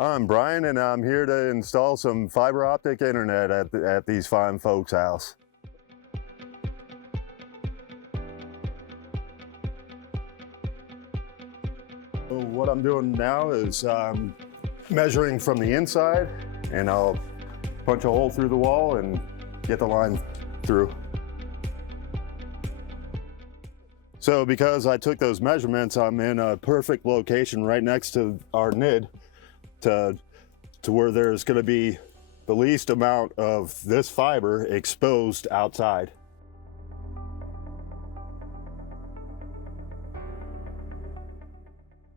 I'm Brian, and I'm here to install some fiber optic internet at these fine folks' house. So what I'm doing now is measuring from the inside, and I'll punch a hole through the wall and get the line through. So because I took those measurements, I'm in a perfect location right next to our NID to where there's going to be the least amount of this fiber exposed outside.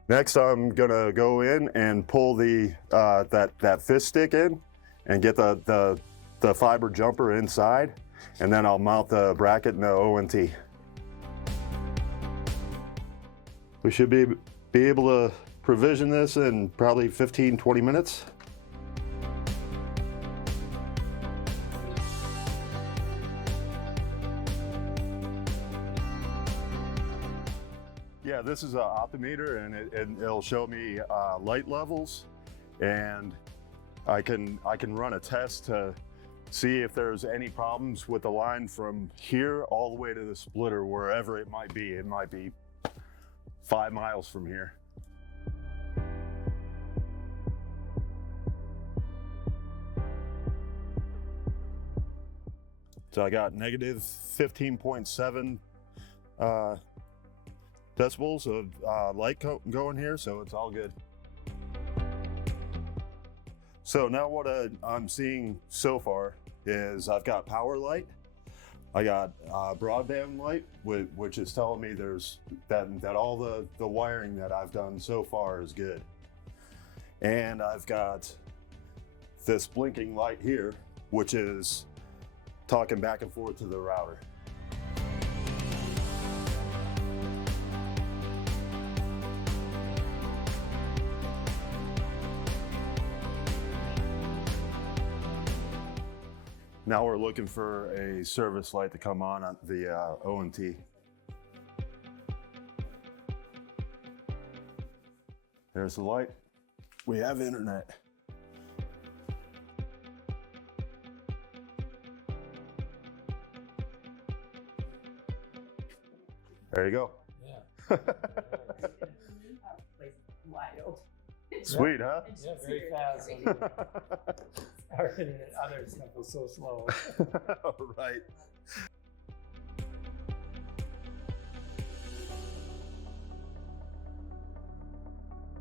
Next, I'm gonna go in and pull the that fist stick in and get the fiber jumper inside, and then I'll mount the bracket and the ONT. We should be able to provision this in probably 15-20 minutes. Yeah, this is an optimeter, and it'll show me light levels, and I can run a test to see if there's any problems with the line from here all the way to the splitter, wherever it might be. It might be 5 miles from here. So I got negative 15.7 decibels of light going here, so it's all good. So now what I'm seeing so far is I've got power light, I got broadband light, which is telling me there's that all the wiring that I've done so far is good. And I've got this blinking light here, which is talking back and forth to the router. Now we're looking for a service light to come on the ONT. There's the light. We have internet. There you go. Yeah. Wild. Sweet, huh? Yeah, very fast. Our internet, other stuff was so slow. Right.